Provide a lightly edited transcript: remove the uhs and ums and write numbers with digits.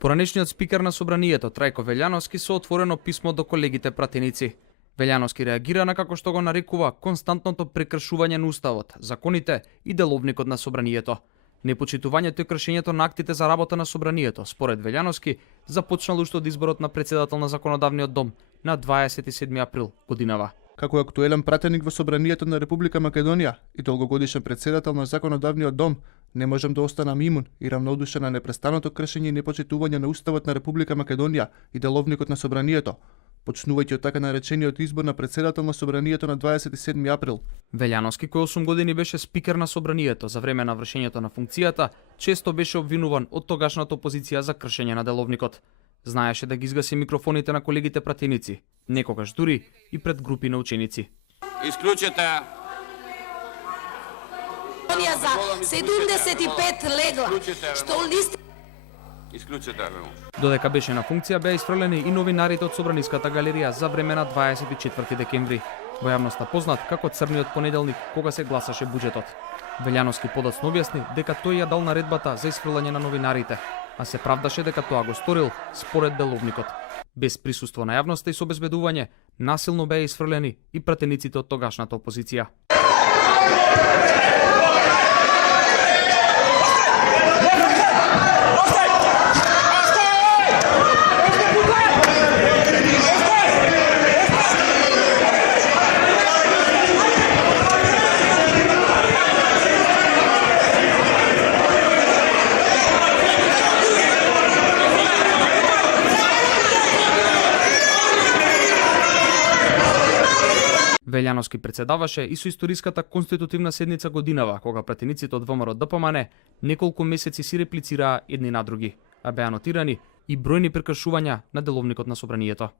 Поранешниот спикер на собранието Трајко Велјановски со отворено писмо до колегите пратеници. Велјановски реагира на како што го нарекува константното прекршување на уставот, законите и деловникот на собранието. Непочитувањето и кршењето на актите за работа на собранието, според Велјановски, започнало уште од изборот на претседател на Законодавниот дом на 27 април годинава. Како актуелен пратеник во собранието на Република Македонија и долгогодишен претседател на Законодавниот дом, не можам да останам имун и равнодушен на непрестаното кршење и непочитување на уставот на Република Македонија и деловникот на собранието, почнувајќи од така наречениот избор на претседател на собранието на 27 април. Велјановски, кој 8 години беше спикер на собранието за време на вршењето на функцијата, често беше обвинуван од тогашната опозиција за кршење на деловникот. Знаеше да ги изгаси микрофоните на колегите пратеници, некогаш дури и пред групи на ученици. Исклучете за 75 легла, што лист... Исклучете го. Додека беше на функција, беа исфрлени и новинарите од Собраниската галерија за време на 24 декември. Во јавноста познат како црниот понеделник кога се гласаше буџетот. Велјановски подоцна објасни дека тој ја дал наредбата за исфрлање на новинарите, а се правдаше дека тоа го сторил според деловникот. Без присуство на јавноста и со обезбедување, насилно беа исфрлени и пратениците од тогашната опозиција. Велјановски председаваше и со историската конститутивна седница годинава, кога пратениците од ВМРО ДПМН неколку месеци си реплицираа едни на други, а беа нотирани и бројни прекршувања на деловникот на собранието.